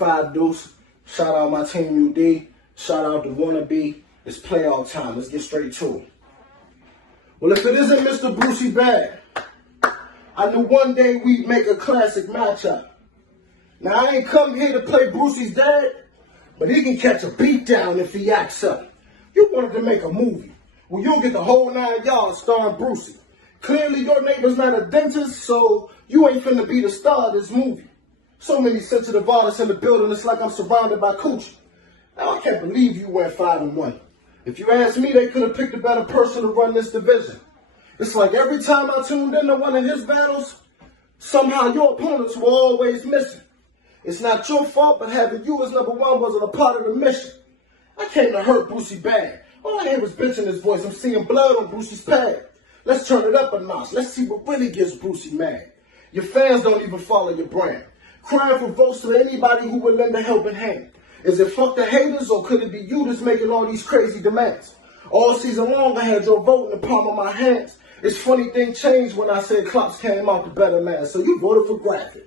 FiveDeuce. Shout out my team UD. Shout out to Wannabe. It's playoff time. Let's get straight to it. Well, if it isn't Mr. Brucey bad, I knew one day we'd make a classic matchup. Now, I ain't come here to play Brucey's dad, but he can catch a beat down if he acts up. You wanted to make a movie. Well, you'll get the whole 9 yards starring Brucey. Clearly, your neighbor's not a dentist, so you ain't finna be the star of this movie. So many sensitive artists in the building, it's like I'm surrounded by coochie. Now, I can't believe you went 5-1. If you ask me, they could have picked a better person to run this division. It's like every time I tuned into one of his battles, somehow your opponents were always missing. It's not your fault, but having you as number one wasn't a part of the mission. I came to hurt Brucey bad. All I hear was bitch in his voice. I'm seeing blood on Brucey's pad. Let's turn it up a notch. Let's see what really gets Brucey mad. Your fans don't even follow your brand. Crying for votes to anybody who would lend a helping hand. Is it fuck the haters, or could it be you that's making all these crazy demands? All season long I had your vote in the palm of my hands. It's funny thing changed when I said Clops came out the better man, so you voted for Graphic.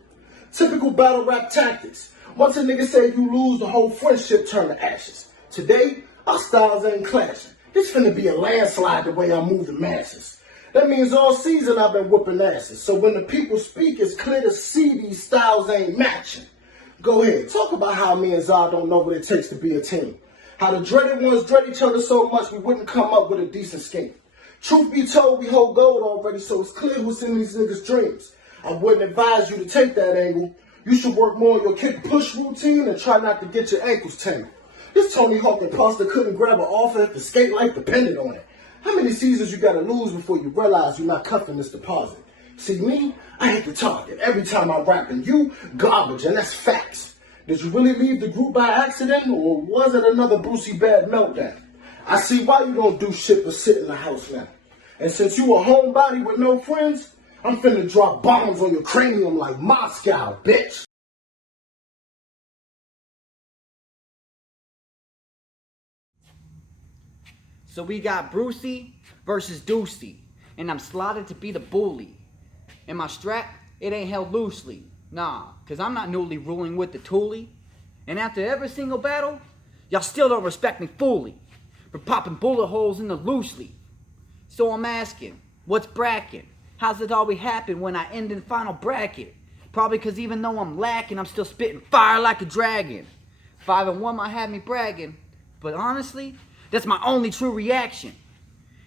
Typical battle rap tactics. Once a nigga say you lose, the whole friendship turn to ashes. Today, our styles ain't clashing. It's finna be a landslide the way I move the masses. That means all season I've been whooping asses. So when the people speak, it's clear to see these styles ain't matching. Go ahead, talk about how me and Zod don't know what it takes to be a team. How the dreaded ones dread each other so much we wouldn't come up with a decent scheme. Truth be told, we hold gold already, so it's clear who's in these niggas' dreams. I wouldn't advise you to take that angle. You should work more on your kick-push routine and try not to get your ankles tangled. This Tony Hawk imposter couldn't grab an offer if the skate life depended on it. How many seasons you gotta lose before you realize you're not cuffing this deposit? See me, I hit the target every time I'm rapping. You, garbage, and that's facts. Did you really leave the group by accident, or was it another Brucey bad meltdown? I see why you don't do shit but sit in the house now. And since you a homebody with no friends, I'm finna drop bombs on your cranium like Moscow, bitch. So we got Brucey versus Deucey, and I'm slotted to be the bully. And my strap, it ain't held loosely. Nah, cause I'm not newly ruling with the toolie. And after every single battle, y'all still don't respect me fully for popping bullet holes in the loose leaf. So I'm asking, what's bracket? How's it always happen when I end in the final bracket? Probably cause even though I'm lacking, I'm still spitting fire like a dragon. 5-1 might have me bragging, but honestly, that's my only true reaction.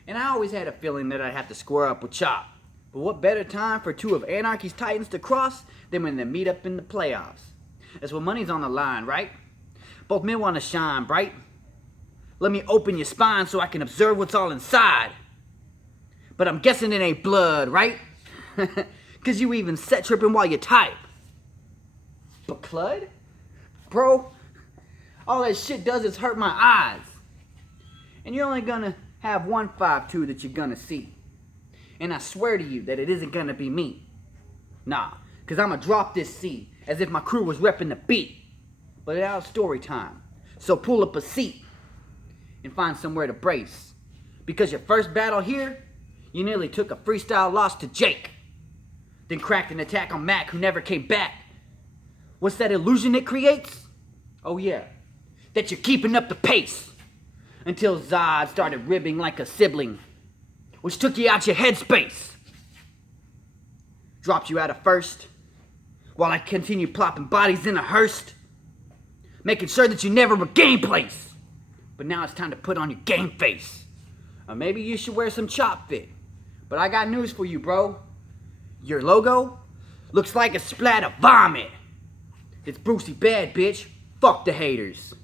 And I always had a feeling that I'd have to square up with Chop. But what better time for two of Anarchy's titans to cross than when they meet up in the playoffs? That's when money's on the line, right? Both men want to shine bright. Let me open your spine so I can observe what's all inside. But I'm guessing it ain't blood, right? Cause you even set tripping while you type. But Clud? Bro, all that shit does is hurt my eyes. And you're only gonna have one 5-2 that you're gonna see. And I swear to you that it isn't gonna be me. Nah, cause I'ma drop this C as if my crew was repping the beat. But it's out story time. So pull up a seat and find somewhere to brace. Because your first battle here, you nearly took a freestyle loss to Jake. Then cracked an attack on Mac who never came back. What's that illusion it creates? Oh yeah, that you're keeping up the pace. Until Zod started ribbing like a sibling, which took you out your headspace. Dropped you out of first, while I continued plopping bodies in a hearse. Making sure that you never regain place. But now it's time to put on your game face. Or maybe you should wear some chop fit. But I got news for you, bro. Your logo looks like a splat of vomit. It's Brucey bad, bitch. Fuck the haters.